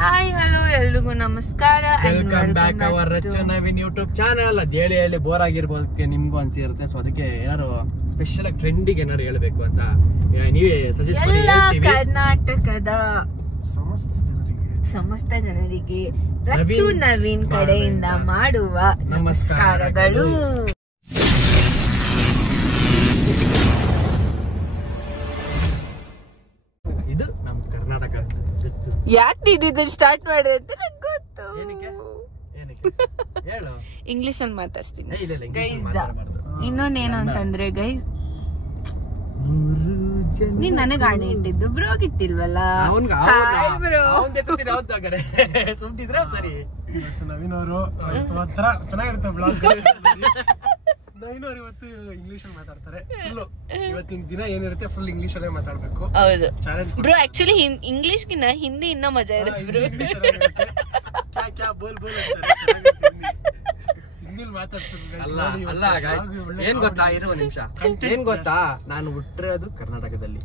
Hi hello ಎಲ್ರಿಗೂ ನಮಸ್ಕಾರ. Welcome back hour Rachchu Naveen YouTube channel. ಅದ್ ಹೇಳಿ ಬೋರ್ ಆಗಿರ್ಬೋದಕ್ಕೆ ನಿಮ್ಗೂ ಅನ್ಸಿರುತ್ತೆ. ಸೊ ಅದಕ್ಕೆ ಏನಾರು ಸ್ಪೆಷಲ್ ಆಗಿ ಟ್ರೆಂಡಿಗೆ ಏನಾರು ಹೇಳ್ಬೇಕು ಅಂತ ನೀವೇ ಸಜೆಸ್ಟ್ ಮಾಡಿ ಹೇಳ್ತೀವಿ. ಕರ್ನಾಟಕದ ಸಮಸ್ತ ಜನರಿಗೆ ರಚ್ಚು ನವೀನ್ ಕಡೆಯಿಂದ ಮಾಡುವ ನಮಸ್ಕಾರಗಳು. ಇದು ನಮ್ ಕರ್ನಾಟಕ. ಯಾಕೆ ನೀಡಿದ್ದು ಸ್ಟಾರ್ಟ್ ಮಾಡಿದೆ ಅಂತ ನಂಗೆ ಗೊತ್ತು. ಇಂಗ್ಲಿಷ್ ಅಲ್ಲಿ ಮಾತಾಡ್ತೀನಿ ಗೈಸ್. ಇನ್ನೊಂದೇನು ಅಂತಂದ್ರೆ ಗೈಸ್, ನೀನ್ ನನಗ್ ಆಣೆ ಇಟ್ಟಿದ್ದು ಬ್ರೋಗ್ ಇಟ್ಟಿಲ್ವಲ್ಲ. ಸರಿ ನವೀನ್ ಅವರು ಚೆನ್ನಾಗಿರುತ್ತೆ ಬ್ಲಾಗ್. ನವೀನ್ ಅವ್ರು ಇವತ್ತು ಇಂಗ್ಲಿಷ್ ಅಲ್ಲಿ ಮಾತಾಡ್ತಾರೆ. ಇವತ್ತಿನ ದಿನ ಏನಿರುತ್ತೆ ಫುಲ್ ಇಂಗ್ಲಿಷ್ ಅಲ್ಲೇ ಮಾತಾಡ್ಬೇಕು. ಹೌದು ಬ್ರೋ, ಆಕ್ಚುಲಿ ಇಂಗ್ಲಿಷ್ ಗಿನ್ನ ಹಿಂದಿ ಇನ್ನೂ ಮಜಾ ಇರುತ್ತೆ ಬ್ರೋ. ಏನ್ ಗೊತ್ತಾ, ಇರೋ ನಿಮಿಷ, ಏನ್ ಗೊತ್ತಾ, ನಾನು ಹುಟ್ಟಿರೋದು ಕರ್ನಾಟಕದಲ್ಲಿ,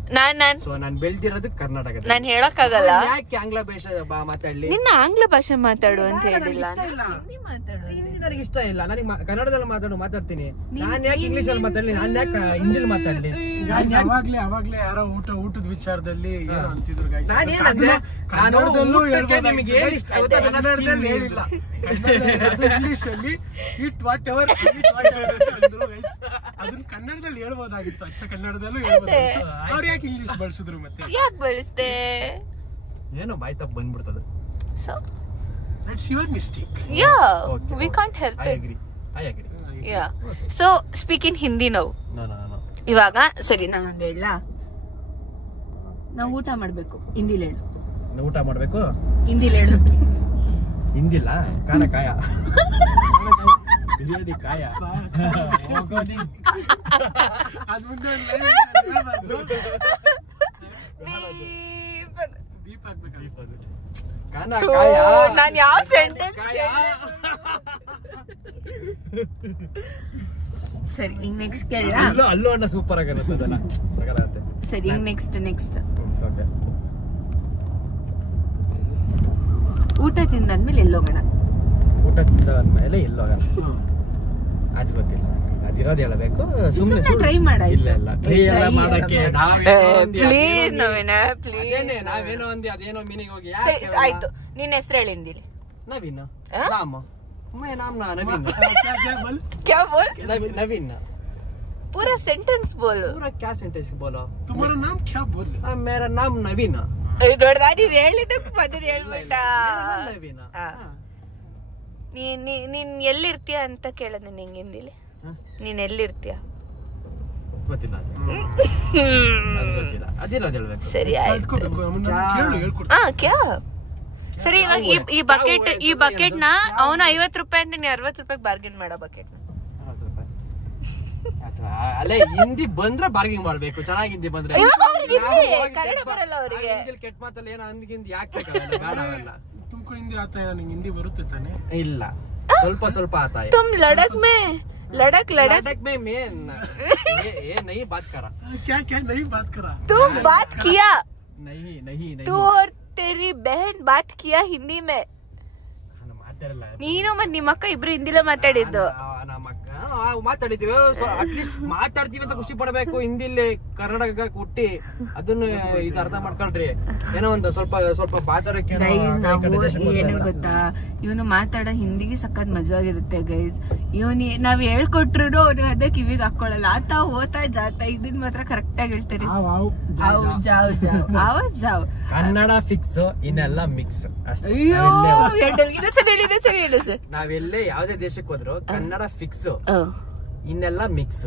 ಸೊ ನಾನು ಬೆಳ್ದಿರೋದು ಕರ್ನಾಟಕದಲ್ಲಿ. ನಾನು ಹೇಳಕ್ಕಾಗಲ್ಲ ಯಾಕೆ ಆಂಗ್ಲ ಭಾಷೆ ಮಾತಾಡ್ಲಿ. ನಿನ್ನ ಆಂಗ್ಲ ಭಾಷೆ ಮಾತಾಡು ಅಂತ ಹೇಳಿಲ್ಲ. ಹಿಂದಿ ನನಗೆ ಇಷ್ಟ ಇಲ್ಲ. ನನಗೆ ಕನ್ನಡದಲ್ಲಿ ಮಾತಾಡ್ತೀನಿ. ನಾನ್ ಯಾಕೆ ಇಂಗ್ಲಿಷ್ ಅಲ್ಲಿ ಮಾತಾಡ್ಲಿ, ನಾನ್ ಯಾಕೆ ಹಿಂದಿಲಿ ಮಾತಾಡ್ಲಿ. ಅವಾಗ್ಲೇ ಯಾರೋ ಊಟದ ವಿಚಾರದಲ್ಲಿ ಏನೋ ಅಂತಿದ್ರು ಗೈಸ್. ನಾನೇನಂದ್ರೆ ನಿಮಗೆ ಹೇಳಿಲ್ಲ, ಇಂಗ್ಲಿಷ್ ಅಲ್ಲಿ ಇಟ್ ವಾಟ್ ಎವರ್ ಅಂದ್ರು ಗೈಸ್. ಅದನ್ನ ಕನ್ನಡದಲ್ಲಿ ಹೇಳ್ಬೋದಾಗಿತ್ತು, ಅಚ್ಚ ಕನ್ನಡದಲ್ಲೂ ಹೇಳ್ಬೋದಾಗಿತ್ತು. ಅವ್ರು ಯಾಕೆ ಇಂಗ್ಲಿಷ್ ಬಳಸಿದ್ರು? ಮತ್ತೆ ಯಾಕೆ ಬಳಸ್ದೆ? ಏನೋ ಬಾಯ್ ತಪ್ಪ ಬಂದ್ಬಿಡ್ತದೆ. So that's your mistake. Yeah, we can't help it. I agree. Yeah. So speak in Hindi now. No. ಇವಾಗ ಸರಿ, ನಾನು ಹಂಗೆ ಇಲ್ಲ. ನಾವು ಊಟ ಮಾಡ್ಬೇಕು, ಹಿಂದಿಲಿ ಹೇಳು. ಊಟ ಮಾಡ್ಬೇಕು, ಹಿಂದಿಲಿ ಹೇಳು. ಹಿಂದಿಲ್ಲ, ಕಾನ ಕಾಯ ಬಿರಿಯಾನಿ ಕಾಯ. ಅದ್ ಮುಂದೆ ದೀಪ ಹಾಕ್ಬೇಕು. ನಾನು ಯಾವ ಸೆಂಟೆನ್ಸ್ ಸರಿ ಈಗ ನೆಕ್ಸ್ಟ್ ಕೇಳ. ಅಲ್ಲೂ ಅಣ್ಣ ಸೂಪರ್ ಆಗಿರುತ್ತೆ. ಸರಿ ಈಗ ನೆಕ್ಸ್ಟ್ ಊಟ ತಿಂದಾದ್ಮೇಲೆ ಎಲ್ಲೋಗೋಣ. ಊಟ ತಿಂದಾದ್ಮೇಲೆ ಎಲ್ಲೋಗೋಣ ಅದು ಗೊತ್ತಿಲ್ಲ, ಅದಿರೋದು ಹೇಳಬೇಕು. ಸುಮ್ಮನೆ ಟ್ರೈ ಮಾಡ. ಇಲ್ಲ ಟ್ರೈ ಎಲ್ಲ ಮಾಡಕ್ಕೆ ಪ್ಲೀಸ್ ನವೀನ, ಪ್ಲೀಸ್. ನಾವೇನೋ ಅಂದಿ, ಅದೇನೋ ಮೀನಿಂಗ್ ಹೋಗಿ. ಆಯ್ತು, ನಿನ್ನ ಹೆಸರು ಹೇಳಿಂದಿಲಿ. ನವೀನ್. ನಾಮ नाम ना नवीन. क्या बोल? नवीन. पूरा सेंटेंस बोलो. पूरा क्या सेंटेंस बोलो? तुम्हारा नाम क्या बोल? मेरा नाम नवीन. ನೋಡ್ದಾ, ನೀವ್ ಹೇಳಿದಕ್ಕೆ ಮೊದಲು ಹೇಳ್ಬಿಟ್ಟ. ನವೀನ್. ನೀನ್ ಎಲ್ಲಿರ್ತೀಯ ಅಂತ ಕೇಳದ್ ನಿಂಗೆ ಹಿಂದಿಲಿ. ನೀನ್ ಎಲ್ಲಿರ್ತೀಯ ಗೊತ್ತಿಲ್ಲ. ಸರಿ ಆಯ್ತು. ಕ್ಯಾ ಸರಿ, ಇವಾಗ ಈ ಬಕೆಟ್ ನ ಅವನು 50 ರೂಪಾಯಿ ಅಂತ, ನೀ 60 ರೂಪಾಯಿ ಬಾರ್ಗೇನ್ ಮಾಡೋ ಬಕೆಟ್ ನ. ಅಲ್ಲೇ ಹಿಂದಿ ಬಂದ್ರೆ ಬಾರ್ಗಿಂಗ್ ಮಾಡ್ಬೇಕು. ಚೆನ್ನಾಗಿ ಹಿಂದಿ ಬಂದ್ರೆ. ಕನ್ನಡ ಬರಲ್ಲ ಅವರಿಗೆ. ಕೆಟ್ಟ ಮಾತಲ್ಲಿ ಏನೋ ಹಿಂದಿ ಯಾಕೆ ತುಮಕು ಹಿಂದಿ ಆತ? ನಿಂಗೆ ಹಿಂದಿ ಬರುತ್ತೆ ತಾನೆ? ಇಲ್ಲ, ಸ್ವಲ್ಪ ಆತ. तुम लड़क में ये नहीं बात करा. क्या नहीं बात करा? तू बात किया. नहीं तू और तेरी बहन बात किया हिंदी में. ನೀನು ಮತ್ತೆ ನಿಮ್ಮ ಅಕ್ಕ ಇಬ್ರು ಹಿಂದಿಲೇ ಮಾತಾಡಿದ್ದು. ಮಾತಾಡಿದೀವಿ, ಅಟ್ಲೀಸ್ಟ್ ಮಾತಾಡ್ತೀವಿ ಅಂತ ಖುಷಿ ಪಡಬೇಕು. ಹಿಂದಿಲಿ ಕರ್ನಾಟಕ ಹುಟ್ಟಿ ಅದನ್ನ ಇದು ಅರ್ಥ ಮಾಡ್ಕೊಳ್ರಿ. ಏನೋ ಒಂದು ಸ್ವಲ್ಪ ಮಾತಾಡಕ್ಕೆ. ಏನು ಗೊತ್ತಾ, ಇವನು ಮಾತಾಡೋ ಹಿಂದಿಗೆ ಸಖತ್ ಮಜವಾಗಿರುತ್ತೆ ಗೈಸ್. ಇವನು ನಾವ್ ಹೇಳ್ಕೊಟ್ರು ಅವ್ನು ಅದೇ ಕಿವಿಗೆ ಹಾಕೊಳ್ಳಲ್ಲ. ಆತ ಹೋತಾ ಜಾತಾ ಇದನ್ ಮಾತ್ರ ಕರೆಕ್ಟ್ ಆಗಿ ಹೇಳ್ತಾರೆ. ಜಾವ್ ಕನ್ನಡ ಫಿಕ್ಸ್, ಇನ್ನೆಲ್ಲ ಮಿಕ್ಸ್ ಅಷ್ಟೇ. ನಾವೆಲ್ಲೇ ಯಾವ್ದೇ ದೇಶಕ್ಕೆ ಹೋದ್ರು ಕನ್ನಡ ಫಿಕ್ಸ್, ಇನ್ನೆಲ್ಲ ಮಿಕ್ಸ್.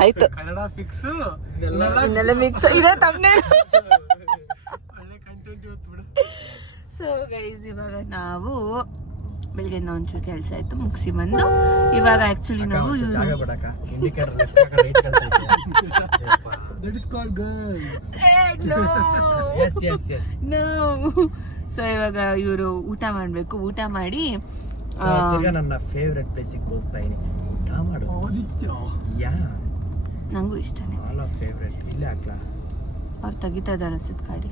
ಆಯ್ತು, ಕನ್ನಡ ಫಿಕ್ಸ್, ಇನ್ನೆಲ್ಲ ಮಿಕ್ಸ್. ಇದೇ ತಮ್ಮನೇಲ್. ಸೊ ಗೈಸ್, ಇವಾಗ ನಾವು ಬೆಳಿಗ್ಗೆ ಒಂಚೂರು ಕೆಲಸ ಆಯ್ತು, ಮುಗಿಸಿ ಬಂದು ಇವಾಗ ಆಕ್ಚುಲಿ ನಾವು ಸೊ ಇವಾಗ ಇವರು ಊಟ ಮಾಡ್ಬೇಕು. ಊಟ ಮಾಡಿ ನನ್ನ ಫೇವರೆಟ್ ಪ್ಲೇಸಿಗೆ ಹೋಗ್ತಾ ಇದೀನಿ. ಊಟ ಮಾಡು. ನಂಗೂ ಇಷ್ಟನೇ. ಫೇವರೆಟ್ ಇಲ್ಲೇ ಹಾಕ್ಲಾ? ಅವ್ರು ತೆಗಿತಾ ಇದಾರೆ ಗಾಡಿ.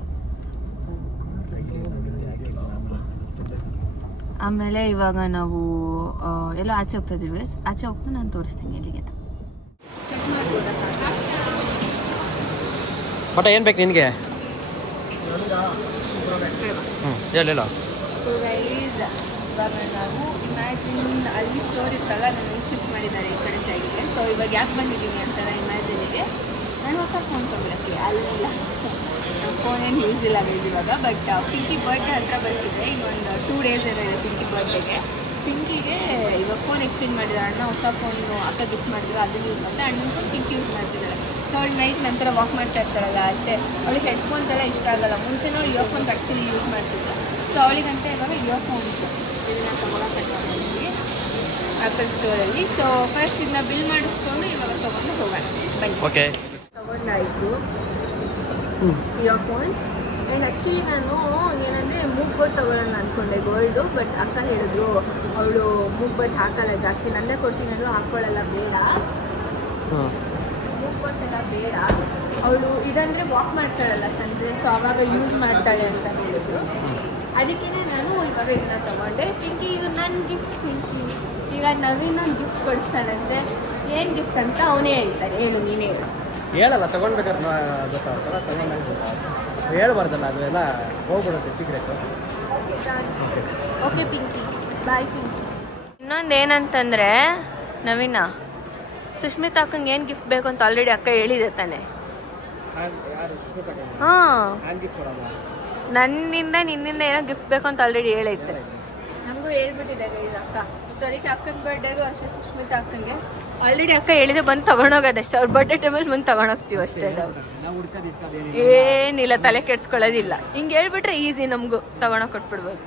ಆಮೇಲೆ ಇವಾಗ ನಾವು ಎಲ್ಲ ಆಚೆ ಹೋಗ್ತಾ ಇದೀವಿ. ಆಚೆ ಹೋಗ್ತಾ ನಾನು ತೋರಿಸ್ತೀನಿ ಎಲ್ಲಿಗೆ. ಬಟ್ ಏನು ಬೇಕು ನಿನಗೆ? ಹೇಳಿಲ್ಲ. ಸೊ ಗೈಸ್, ಇವಾಗ ನಾವು ಇಮ್ಯಾಜಿನ್ ಅಲ್ಲಿ ಸ್ಟೋರ್ ಇತ್ತಲ್ಲ, ನಾನು ಶಿಫ್ಟ್ ಮಾಡಿದ್ದಾರೆ ಈ ಕಡೆ ಸೈಡ್ಗೆ. ಸೊ ಇವಾಗ ಯಾಕೆ ಬಂದಿದ್ದೀವಿ ಅಂತಾರೆ ಇಮ್ಯಾಜಿನಿಗೆ, ನಾನು ಹೊಸ ಫೋನ್ ತೊಗೊಳಕ್ಕೆ. ಅಲ್ಲ, ನಮ್ಮ ಫೋನ್ ಏನು ಯೂಸ್ ಇಲ್ಲ ಗೈಸ್ ಇವಾಗ. ಬಟ್ ಪಿಂಕಿ ಬರ್ಡೇ ಹತ್ರ ಬರ್ತಿದೆ, ಇನ್ನೊಂದು 2 days ಇರೋದು ಪಿಂಕಿ ಬರ್ಡೇಗೆ. ಪಿಂಕಿಗೆ ಇವಾಗ ಫೋನ್ ಎಕ್ಸ್ಚೇಂಜ್ ಮಾಡಿದ್ದಾರೆ. ಅಣ್ಣ ಹೊಸ ಫೋನು ಅಕ್ಕ ಗಿಫ್ಟ್ ಮಾಡಿದ್ರು, ಅದನ್ನು ಯೂಸ್ ಮಾಡ್ತಾರೆ. ಅಣ್ಣನ ಫೋನ್ ಪಿಂಕಿ ಯೂಸ್ ಮಾಡ್ತಿದ್ದಾರೆ. ಸೊ ಅವಳು ನೈಟ್ ನಂತರ ವಾಕ್ ಮಾಡ್ತಾ ಇರ್ತಾಳಲ್ಲ ಆಚೆ, ಅವಳಿಗೆ ಹೆಡ್ಫೋನ್ಸ್ ಎಲ್ಲ ಇಷ್ಟ ಆಗಲ್ಲ. ಮುಂಚೆನೂ ಇಯರ್ಫೋನ್ಸ್ ಆ್ಯಕ್ಚುಲಿ ಯೂಸ್ ಮಾಡ್ತಿದ್ದೆ. ಸೊ ಅವಳಿಗಂತ ಇವಾಗ ಇಯರ್ಫೋನ್ಸ್ ಇದನ್ನು ತೊಗೊಳಕ್ಕೆ ಆ್ಯಪಲ್ ಸ್ಟೋರಲ್ಲಿ. ಸೊ ಫಸ್ಟ್ ಇದನ್ನ ಬಿಲ್ ಮಾಡಿಸ್ಕೊಂಡು ಇವಾಗ ತೊಗೊಂಡು ಹೋಗೋಣ ಬನ್ನಿ. ಓಕೆ, ತೊಗೊಂಡಾಯಿತು ಇಯರ್ಫೋನ್ಸ್. ಆ್ಯಂಡ್ ಆ್ಯಕ್ಚುಲಿ ನಾನು ಏನಂದರೆ ಮೂಗ್ಬಟ್ಟು ತೊಗೊಳ್ಳೋಣ ಅಂದ್ಕೊಂಡೆ ಗೋಲ್ಡು. ಬಟ್ ಅಕ್ಕ ಹೇಳಿದ್ರು ಅವಳು ಮೂಗ್ಬಟ್ಟು ಹಾಕಲ್ಲ ಜಾಸ್ತಿ, ನನ್ನೇ ಕೊಡ್ತೀನಿ ಅಂದರು, ಹಾಕ್ಕೊಳ್ಳಲ್ಲ, ಬೇಡ ಮೂಗ್ಬಟ್ಟೆಲ್ಲ ಬೇಡ. ಅವಳು ಇದಂದರೆ ವಾಕ್ ಮಾಡ್ತಾಳಲ್ಲ ಸಂಜೆ, ಸೊ ಆವಾಗ ಯೂಸ್ ಮಾಡ್ತಾಳೆ ಅಂತ ಹೇಳಿದ್ರು. ಅದಕ್ಕೇ ನಾನು ಇವಾಗ ಇದನ್ನ ತೊಗೊಂಡೆ. ಪಿಂಕಿ ಇದು ನನ್ನ ಗಿಫ್ಟ್. ಪಿಂಕಿ ಈಗ ನವೀನ್ ನಾನು ಗಿಫ್ಟ್ ಕೊಡಿಸ್ತಾನಂತೆ. ಏನು ಗಿಫ್ಟ್ ಅಂತ ಅವನೇ ಹೇಳ್ತಾನೆ. ಹೇಳು, ನೀನೇ ಹೇಳು. ಹೇಳಲ್ಲ, ತಗೊಂಡ್ಬೇಕಾದ್ರೆ ಗೊತ್ತಾಗುತ್ತಲ್ಲ, ತಗೊಂಡು ಹೇಳ್ಬಾರ್ದಲ್ಲ, ಅದೆಲ್ಲ ಹೋಗ್ಬಿಡುತ್ತೆ ಸೀಕ್ರೆಟ್. ಓಕೆ ಪಿಂಕಿ, ಬಾಯ್ ಪಿಂಕಿ. ಇನ್ನೊಂದು ಏನಂತಂದರೆ ನವೀನ, ಸುಷ್ಮಿತಾ ಅಕ್ಕಂಗೆ ಏನು ಗಿಫ್ಟ್ ಬೇಕು ಅಂತ ಆಲ್ರೆಡಿ ಅಕ್ಕ ಹೇಳಿದೆ ತಾನೆ. ಹಾಂ, ನನ್ನಿಂದ ನಿನ್ನಿಂದ ಏನೋ ಗಿಫ್ಟ್ ಬೇಕು ಅಂತ ಆಲ್ರೆಡಿ ಹೇಳೈತೆ. ನನಗೂ ಹೇಳ್ಬಿಟ್ಟಿದೆ ಗೈಸ್ ಅಕ್ಕ. ಸೊ ಅದಕ್ಕೆ ಅಕ್ಕನ ಬರ್ಡೇಗೂ ಅಷ್ಟೇ, ಸುಷ್ಮಿತಾ ಅಕ್ಕಂಗೆ ಆಲ್ರೆಡಿ ಅಕ್ಕ ಹೇಳಿದೆ ಬಂದು ತೊಗೊಂಡೋಗೋದಷ್ಟೇ. ಅವ್ರ ಬರ್ಡೇ ಟೈಮಲ್ಲಿ ಬಂದು ತೊಗೊಂಡೋಗ್ತೀವಿ ಅಷ್ಟೇ. ನಾವು ಏನಿಲ್ಲ, ತಲೆ ಕೆಡ್ಸ್ಕೊಳ್ಳೋದಿಲ್ಲ. ಹಿಂಗೆ ಹೇಳ್ಬಿಟ್ರೆ ಈಸಿ, ನಮಗೂ ತೊಗೊಂಡೋಗಿ ಕೊಟ್ಬಿಡ್ಬೋದು.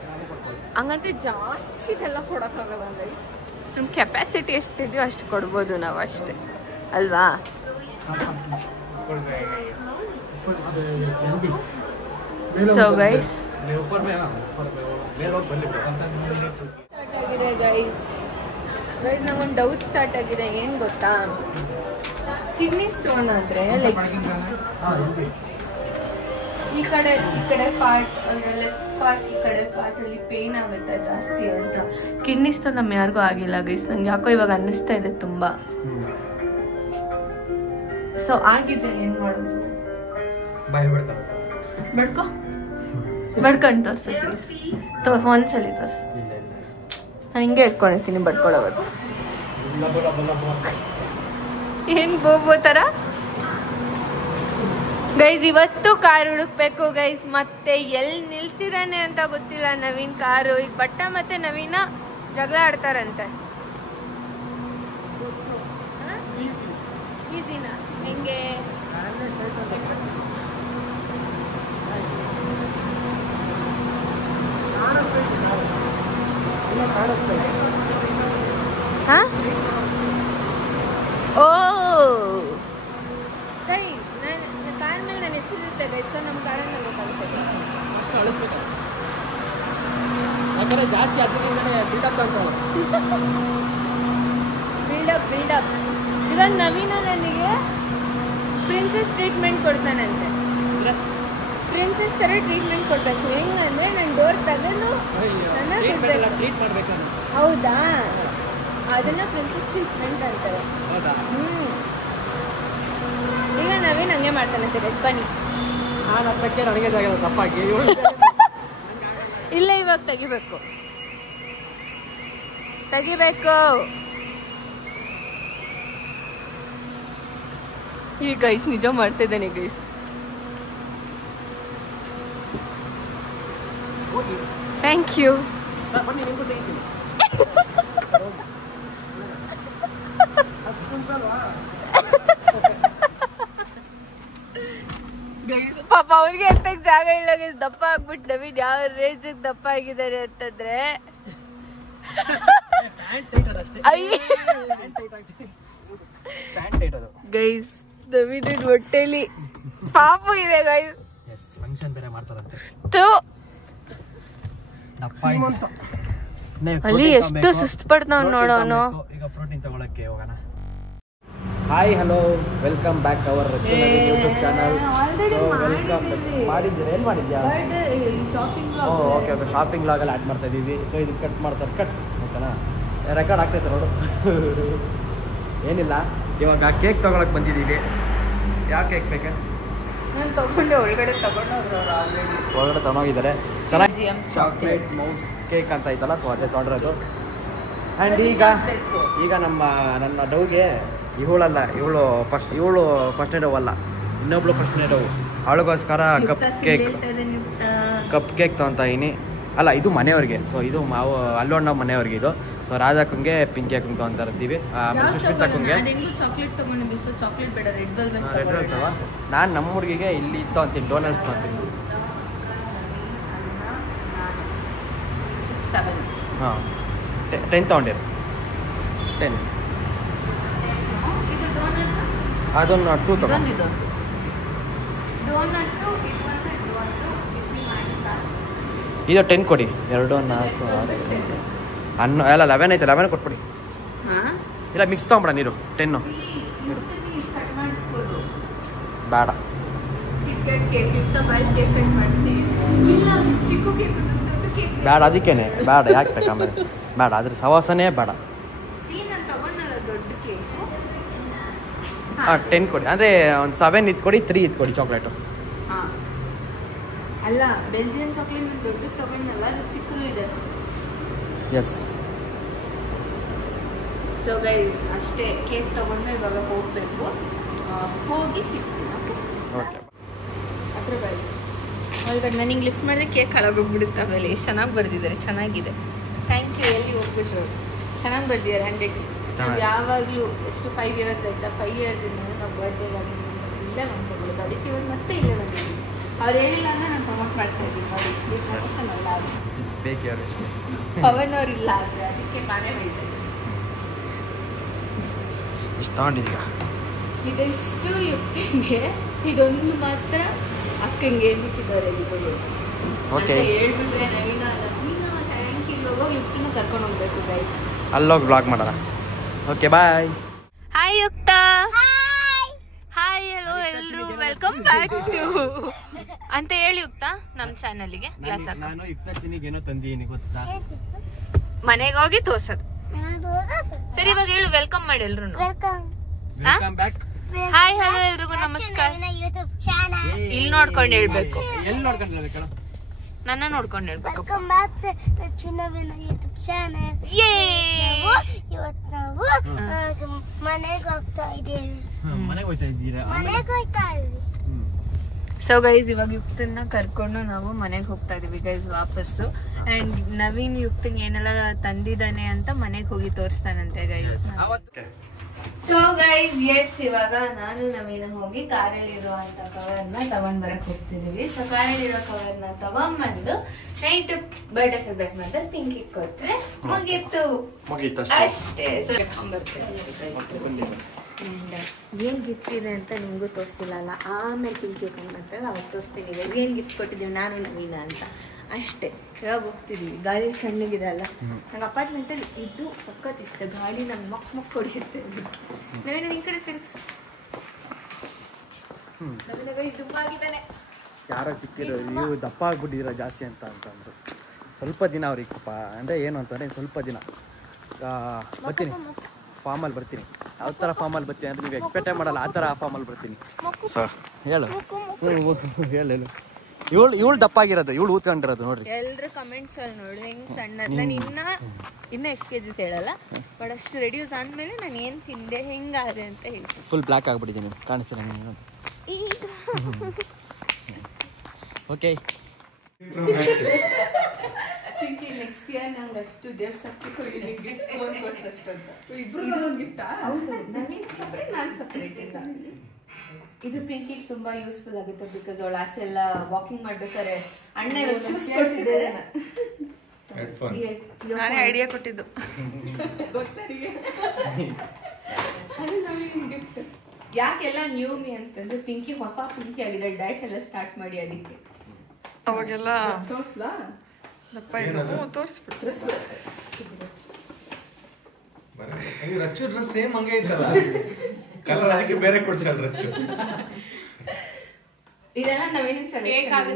ಹಂಗಂತ ಜಾಸ್ತಿ ಇದೆಲ್ಲ ಕೊಡೋಕ್ಕಾಗಲ್ಲ ಗೈಸ್. ನಮ್ಮ ಕೆಪಾಸಿಟಿ ಎಷ್ಟಿದೆಯೋ ಅಷ್ಟು ಕೊಡ್ಬೋದು ನಾವು ಅಷ್ಟೇ ಅಲ್ವಾ. ಸೊ ಗೈಸ್ ಸ್ಟಾರ್ಟ್ ಆಗಿದೆ ಗೈಸ್. ನಂಗೊಂದು ಡೌಟ್ ಸ್ಟಾರ್ಟ್ ಆಗಿದೆ. ಏನು ಗೊತ್ತಾ, ಕಿಡ್ನಿ ಸ್ಟೋನ್ ಆದರೆ ಲೈಕ್ ಈ ಕಡೆ ಪಾರ್ಟ್ ಅಂದರೆ ಲೆಫ್ಟ್ ಪಾರ್ಟ್, ಈ ಕಡೆ ಪಾರ್ಟಲ್ಲಿ ಪೇನ್ ಆಗುತ್ತೆ ಜಾಸ್ತಿ ಅಂತ. ಕಿಡ್ನಿ ಸ್ಟೋನ್ ನಮ್ಮ ಯಾರಿಗೂ ಆಗಿಲ್ಲ ಗೈಸ್. ನಂಗೆ ಯಾಕೋ ಇವಾಗ ಅನ್ನಿಸ್ತಾ ಇದೆ ತುಂಬ. ಸೊ ಆಗಿದ್ರೆ ಏನು ಮಾಡೋದು? ಬಡ್ಕೊಂಡು ತೋರಿಸು ಪ್ಲೀಸ್. ಒಂದ್ಸಲಿ ತೋರಿಸು. ನಾನು ಹಿಂಗೆ ಇಟ್ಕೊಂಡಿರ್ತೀನಿ ಬಡ್ಕೊಳ್ಳೋವತ್ತು. ಏನು ಬೋಬೋ ಥರ ಗೈಸ್. ಇವತ್ತು ಕಾರ್ ಹುಡುಕ್ಬೇಕು ಗೈಸ್. ಮತ್ತೆ ಎಲ್ಲಿ ನಿಲ್ಸಿದಾನೆ ಅಂತ ಗೊತ್ತಿಲ್ಲ ನವೀನ್ ಕಾರು. ಈಗ ಬಟ್ಟ ಮತ್ತೆ ನವೀನ ಜಗಳ ಆಡ್ತಾರಂತೆ. ಈಸಿನಾ ಹೆಂಗೆ? ಓ ಗೈಸ್, ನನ್ನ ಕಾರ್ ಮೇಲೆ ನನ್ನ ಹೆಸರಿರುತ್ತೆ ಗೈಸ್. ನಮ್ಮ ಕಾರನ್ನ ಗೊತ್ತಾಗುತ್ತೆ ಅಷ್ಟು ಅಳಿಸ್ಬೇಕು. ಯಾಕಂದ್ರೆ ಜಾಸ್ತಿ ಅದರಿಂದನೇ ಬಿಲ್ಡಪ್ ಮಾಡ್ತಾರೆ. ಬಿಲ್ಡಪ್ ಇವಾಗ ನವೀನ ನನಗೆ ಪ್ರಿನ್ಸೆಸ್ ಟ್ರೀಟ್ಮೆಂಟ್ ಕೊಡ್ತಾನಂತೆ. ಪ್ರಿನ್ಸೆಸ್ ಥರ ಟ್ರೀಟ್ಮೆಂಟ್ ಕೊಡ್ಬೇಕು. ಹೆಂಗಂದ್ರೆ ನಾನು ಡೋರ್ ತೆಗೆದು ಹೌದಾ, ಅದನ್ನ ಪ್ರಿನ್ಸೆಸ್ ಟ್ರೀಟ್ಮೆಂಟ್ ಅಂತಾರೆ. ಈಗ ನವೀನ್ ಹಂಗೆ ಮಾಡ್ತಾನಂತೆ ಗೈಸ್. ಬನ್ನಿ. ಇಲ್ಲ, ಇವಾಗ ತೆಗಿಬೇಕು. ಈ ಗೈಸ್ ನಿಜ ಮಾಡ್ತಿದ್ದಾನೆ ಗೈಸ್. Thank you. ಪಾಪ ಅವ್ರಿಗೆ ಎತ್ತಕ್ಕೆ ಜಾಗ ಇಲ್ಲ ಗೈಸ್. ದಪ್ಪ ಆಗ್ಬಿಟ್ಟು ನವೀನ್ ಯಾವ ರೇಂಜಿಗೆ ದಪ್ಪ ಆಗಿದ್ದಾರೆ ಅಂತಂದ್ರೆ ಗೈಸ್, ನವೀನ್ ಹೊಟ್ಟೆಲಿ ಪಾಪು ಇದೆ ಗೈಸ್. ಫಂಕ್ಷನ್ ಬೇರೆ ಮಾಡ್ತಾರಂತೆ. ಅಲ್ಲಿ ಎಷ್ಟು ಸುಸ್ತು ಪಡ್ತಾವ್ ನೋಡೋನು. ಈಗ ಪ್ರೋಟೀನ್ ತಗೊಳಕ್ಕೆ ಹೋಗೋಣ. Hi hello welcome back our YouTube channel. So welcome ಮಾಡಿದ್ದೀರಾ, ಏನು ಮಾಡಿದ್ಯಾ? ಓಕೆ ಓಕೆ, ಶಾಪಿಂಗ್ ಲಾಗಲ್ಲಿ ಆ್ಯಡ್ ಮಾಡ್ತಾ ಇದ್ದೀವಿ. ಸೊ ಇದು ಕಟ್ ಮಾಡ್ತಾರೆ, ಕಟ್ ಓಕೆನಾ, ರೆಕಾರ್ಡ್ ಆಗ್ತೈತೆ ನೋಡು. ಏನಿಲ್ಲ, ಇವಾಗ ಕೇಕ್ ತೊಗೊಳಕ್ಕೆ ಬಂದಿದ್ದೀವಿ. ಯಾವ ಕೇಕ್ ಬೇಕಾ? ನಾನು ತೊಗೊಂಡೆ, ಒಳಗಡೆ ತಗೊಂಡೋದ್ರು ಅವರು ಆಲ್ರೆಡಿ. ಒಳಗಡೆ ತೊಗೊಂಡೋಗಿದ್ದಾರೆ. ಚೆನ್ನಾಗಿ ಚಾಕ್ಲೇಟ್ ಮೌಸ್ ಕೇಕ್ ಅಂತ ಐತಲ್ಲ, ಸೊ ಅದೇ ತೊಗೊಂಡಿರೋದು. ಆ್ಯಂಡ್ ಈಗ ನನ್ನ ಡೌಗೆ ಇವಳು ಫಸ್ಟ್ನೇ ಡವ್ ಅಲ್ಲ, ಇನ್ನೊಬ್ಳು ಫಸ್ಟ್ನೇ ಡವ್. ಅವಳಿಗೋಸ್ಕರ ಕಪ್ ಕೇಕ್ ತೊಗೊತಾ ಇದೀನಿ. ಅಲ್ಲ, ಇದು ಮನೆಯವ್ರಿಗೆ. ಸೊ ಇದು ಅಲ್ಲೋಣ್ಣ ಮನೆಯವ್ರಿಗೆ ಇದು. ಸೊ ರಾಜಕ್ಕಂಗೆ ಪಿಂಕಿ ಅಕ್ಕಂಗೆ ತೊಗೊತಾ ಇರ್ತೀವಿ. ಆಮೇಲೆ ಸುಷ್ಮಿತಕ್ಕಂಗೆ ಚಾಕ್ಲೇಟ್ ತೊಗೊಂಡಿದ್ದೀವಿ. ಸೊ ಚಾಕ್ಲೇಟ್ ಬೇಡ, ರೆಡ್ ವೆಲ್ವೆಟ್. ರೆಡ್ ವೆಲ್ವೆಟ್ ನಾನು ನಮ್ಮ ಹುಡುಗಿಗೆ ಇಲ್ಲಿ ಇತ್ತು ಅಂತೀನಿ, ಡೋನಲ್ಸ್ ತೊಗೊತೀನಿ. ಹಾಂ 10 ತೊಗೊಂಡಿರಿ. 10 ಅದೊಂದು 2 ತೊಗೊಂಡು. ಇದು 10 ಕೊಡಿ. 2 4 6 ಅಲ್ಲ 11 ಐತೆ, 11 ಕೊಟ್ಬಿಡಿ. ಇಲ್ಲ ಮಿಕ್ಸ್ ತೊಗೊಂಬಿಡ ನೀರು. 10 ಬೇಡ, ಬೇಡ ಅದಕ್ಕೇನೆ ಬೇಡ. ಯಾಕೆ ಬೇಕು ಆಮೇಲೆ, ಬೇಡ, ಅದ್ರ ಸವಾಸನೇ ಬೇಡ. ಹಾಂ 10 ಕೊಡಿ, ಅಂದರೆ ಒಂದು 7 ಇದು ಕೊಡಿ, 3 ಇದು ಕೊಡಿ ಚಾಕ್ಲೇಟು. ಅಲ್ಲ, ಬೆಲ್ಜಿಯಂ ಚಾಕ್ಲೇಟ್ ದೊಡ್ಡದು ತಗೊಂಡಲ್ಲ, ಅದು ಚಿಕ್ಕದು ಇದೆ. ಎಸ್. ಸೊ ಗೈಸ್ ಅಷ್ಟೇ, ಕೇಕ್ ತಗೊಂಡು ಇವಾಗ ಹೋಗಬೇಕು. ಹೋಗಿ ಸಿಗ್ತೀನಿ. ಓಕೆ ಹತ್ರ ಬನ್ನಿ. ಒಳಗಡೆ ನನಗೆ ಲಿಫ್ಟ್ ಮಾಡಿದ್ರೆ ಕೇಕ್ ಹಾಳಾಗೋಗ್ಬಿಡುತ್ತೆ. ಆಮೇಲೆ ಎಷ್ಟು ಚೆನ್ನಾಗಿ ಬರೆದಿದ್ದಾರೆ, ಚೆನ್ನಾಗಿದೆ. Thank you. ಎಲ್ಲಿ ಹೋಗ್ಬಿಟ್ರು, ಚೆನ್ನಾಗಿ ಬರೆದಿದ್ದಾರೆ. 100 ಯಾವಾಗಲೂ ಎಷ್ಟು 5 ಇಯರ್ಸ್ ಆಯ್ತಾ, 5 ಇಯರ್ಸಿಂದ ನಾವು ಬರ್ಡೇಗಾಗಿ ಇಲ್ಲೇ ಮಾಡ್ಕೊಬೋದು. ಅದಕ್ಕೆ ಇವಾಗ ಮತ್ತೆ ಇಲ್ಲೇ ಬಂದಿದ್ದೀವಿ. ಅವ್ರು ಹೇಳಿಲ್ಲ ಅಂದರೆ ನಾನು ಪ್ರಮೋಟ್ ಮಾಡ್ತಾ ಇದ್ದೀನಿ. ಪವನ್ ಅವ್ರು ಇಲ್ಲ ಅಂದರೆ ಅದಕ್ಕೆ ನಾನೇ ಹೇಳ್ತಾ ಇದ್ದೀನಿ. ಇಷ್ಟು ತಗೊಂಡಿದ್ದೀಗ. ಇದೆಷ್ಟು ಯುಕ್ತಿಗೆ, ಇದೊಂದು ಮಾತ್ರ ಅಕ್ಕಂಗೆ ಬಿಟ್ಟಿದ್ದಾರೆ ಇವರು. ಓಕೆ ಹೇಳ್ಬಿಟ್ರೆ ನವೀನ ಥ್ಯಾಂಕ್ ಯು. ಇವಾಗ ಯುಕ್ತಿನ ಕರ್ಕೊಂಡು ಹೋಗ್ಬೇಕು ಗೈಸ್. ಅಲ್ಲೋಗಿ ಬ್ಲಾಗ್ ಮಾಡೋಣ. Okay bye. Hi Yukta. Hi hello ಎಲ್ರು, ವೆಲ್ಕಮ್ ಬ್ಯಾಕ್ ಟು ಅಂತ ಹೇಳಿ ಯುಕ್ತ ನಮ್ಮ ಚಾನಲ್ಗೆ. ನಾನು ಯುಕ್ತ ಚಿನ್ನಿಗೆ ಏನೋ ತಂದಿದ್ದೀನಿ ಗೊತ್ತಾ? ಮನೆಗೆ ಹೋಗಿ ತೋರ್ಸೋದು. ಸರಿ ಇವಾಗ ಹೇಳು, ವೆಲ್ಕಮ್ ಮಾಡಿ ಎಲ್ರು. Welcome back. ಹಾಯ್ ಹಲೋ ಎಲ್ರಿಗೂ ನಮಸ್ಕಾರ. ಇಲ್ಲಿ ನೋಡ್ಕೊಂಡು ಹೇಳ್ಬೇಕು. ಎಲ್ಲಿ ನೋಡ್ಕೊಂಡು ಹೇಳ್ಬೇಕು? ನನ್ನ ನೋಡ್ಕೊಂಡು ಹೇಳ್ಬೇಕು. ಸೊ ಗೈಸ್ ಇವಾಗ ಯುಕ್ತನ್ನ ಕರ್ಕೊಂಡು ನಾವು ಮನೆಗೆ ಹೋಗ್ತಾ ಇದೀವಿ ಗೈಸ್ ವಾಪಸ್ಸು. ಅಂಡ್ ನವೀನ್ ಯುಕ್ತಂಗೆ ಏನೆಲ್ಲ ತಂದಿದ್ದಾನೆ ಅಂತ ಮನೆಗೆ ಹೋಗಿ ತೋರಿಸ್ತಾನಂತೆ ಗೈಸ್. ಸೊ ಗೈಸ್ ಎಸ್, ಇವಾಗ ನಾನು ನವೀನ ಹೋಗಿ ಕಾರಲ್ಲಿ ಇರುವಂತ ಕವರ್ನ ತಗೊಂಡ್ ಬರಕ್ ಹೋಗ್ತಿದೀವಿ. ಸೊ ಕಾರಲ್ಲಿ ಇರೋ ಕವರ್ನ ತಗೊಂಡ್ಬಂದು ನೈಟ್ ಬರ್ಡೇ ಸೆಲೆಬ್ರೇಟ್ ಮಾಡಿದ್ರೆ ಪಿಂಕಿ ಕೊಟ್ರೆ ಮುಗೀತು ಅಷ್ಟೇ. ಸೊ ಏನ್ ಗಿಫ್ಟ್ ಇದೆ ಅಂತ ನಿಮ್ಗೂ ತೋರಿಸ್ತಿಲ್ಲ ಅಲ್ಲ, ಆಮೇಲೆ ಪಿಂಕಿ ಕಂಡ್ಬರ್ತಲ್ಲ ಅವಾಗ ತೋರಿಸ್ತೀನಿ ಏನ್ ಗಿಫ್ಟ್ ಕೊಟ್ಟಿದ್ದೀವಿ ನಾನು ನವೀನ ಅಂತ ಅಷ್ಟೇ. ಯಾವಾಗ ಹೋಗ್ತಿದ್ವಿ, ಗಾಳಿ ಕಣ್ಣಿಗಿದೆ ಅಲ್ಲ, ನಂಗೆ ಅಪಾರ್ಟ್ಮೆಂಟಲ್ಲಿ ಇದು ಸಖತ್ ಇಷ್ಟ. ಗಾಳಿ ನಂಗೆ ಮಕ್ ಹೊಡಿಯುತ್ತೆ. ನವೀನ ನಿನ್ ಕಡೆ ತಿರುಗಿಸು. ದುಂಬಾಗಿದ್ದಾನೆ. ಯಾರೋ ಸಿಕ್ಕಿರೋ ನೀವು ದಪ್ಪ ಆಗ್ಬಿಟ್ಟಿರೋ ಜಾಸ್ತಿ ಅಂತಂದ್ರು. ಸ್ವಲ್ಪ ದಿನ ಅವ್ರಿಗೆ ಅಂದರೆ ಏನು ಅಂತಂದರೆ ಸ್ವಲ್ಪ ದಿನ ಬರ್ತೀನಿ, ಫಾರ್ಮಲ್ಲಿ ಬರ್ತೀನಿ. ಯಾವ ಥರ ಫಾರ್ಮಲ್ಲಿ ಬರ್ತೀನಿ ಅಂದರೆ ನೀವು ಎಕ್ಸ್ಪೆಕ್ಟೇ ಮಾಡಲ್ಲ, ಆ ಥರ ಫಾರ್ಮಲ್ಲಿ ಬರ್ತೀನಿ. ಸರ್ ಹೇಳು ಹೇಳು. ಇವಳು ದಪ್ಪ ಆಗಿರೋದು, ಇವಳು ಊತ್ಕೊಂಡಿರೋದು ನೋಡ್ರಿ. ಎಲ್ರು ಕಮೆಂಟ್ಸ್ ಅಲ್ಲಿ ನೋಡ್ರಿ ಹೆಂಗ್ ಸಣ್ಣ. ನಾನು ಇನ್ನ ಎಷ್ಟು ಕೆಜಿ ಹೇಳಲ್ಲ, ಬಟ್ ಅಷ್ಟು ರೆಡ್ಯೂಸ್ ಆದ್ಮೇಲೆ ನಾನು ಏನ್ ತಿಂದೆ ಹೆಂಗಾದೆ ಅಂತ ಹೇಳ್ತೀನಿ. ಫುಲ್ ಬ್ಲ್ಯಾಕ್ ಆಗ್ಬಿಟ್ಟಿದ್ದೀನಿ, ಕಾಣಿಸ್ತಿಲ್ಲ ನೀನು. ಓಕೆ ನೆಕ್ಸ್ಟ್ ಇಯರ್ ನಂಗೆ ಅಷ್ಟು ದೇವಶಕ್ತಿ ಕೊಯ್ಲಿಗೆ ಫೋನ್ ಕೊಡ್ಸಷ್ಟಂತ ಇಬ್ರು ಗಿಫ್ಟ್. ಹೌದು, ನನಗೆ ಸಪ್ರೇಟ್, ನಾನು ಸಪ್ರೇಟ್ ಇಲ್ಲ. ಇದು ಪಿಂಕಿಗೆ ತುಂಬಾ ಯೂಸ್ಫುಲ್ ಆಗುತ್ತೆ. ಬಿಕಾಸ್ ಅವಳು ಆಚೆ ಎಲ್ಲ ವಾಕಿಂಗ್ ಮಾಡ್ಬೇಕಾದ್ರೆ ಅಣ್ಣ ಶೂಸ್ ಕೊಡ್ಸಿದ್ದಾರೆ. ನಾನೇ ಐಡಿಯಾ ಕೊಟ್ಟಿದ್ದು. ಅದು ನಮಗೆ ಗಿಫ್ಟ್. ಯಾಕೆಲ್ಲ ನ್ಯೂ ಮೀ ಅಂತಂದ್ರೆ ಪಿಂಕಿ ಹೊಸ ಪಿಂಕಿ ಆಗಿದೆ, ಡಯಟ್ ಎಲ್ಲ ಸ್ಟಾರ್ಟ್ ಮಾಡಿ. ಅದಕ್ಕೆ ಅವಾಗೆಲ್ಲ ತೋರಿಸ್ಲಾ ತೋರಿಸ್ಬಿಟ್ಟು ರಚ್ಚು ಡ್ರೆಸ್ ಸೇಮ್ ಹಂಗೆ ಐತಲ್ಲ. ಕಲರ್ ಅದಕ್ಕೆ ಬೇರೆ ಕೊಡ್ಸಲ್ ರಚ್ಚು. ಇದೆಲ್ಲ ನವೀನ್ ಸೆಲೆಕ್ಷನ್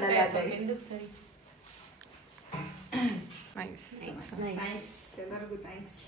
ನೈಸ್ ಎಲ್ಲರಿಗೂ ಥ್ಯಾಂಕ್ಸ್.